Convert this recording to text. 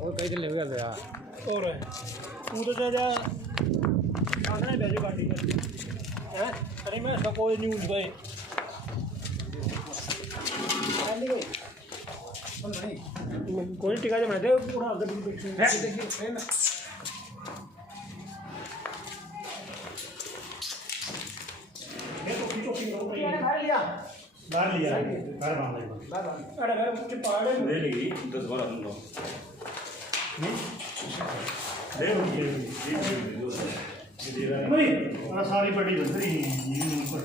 और कई दिन लग गया और तू तो जा आना है बैजो गाड़ी में हैं अरे मैं इसका कोई न्यूज़ भाई कोई टिका जमा दे पूरा आगे देखिए बाहर लिया बाहर बांध अरे मैं मुझे पहाड़ ले ली 10-12 दिन सारी बड़ी बन रही है ऊपर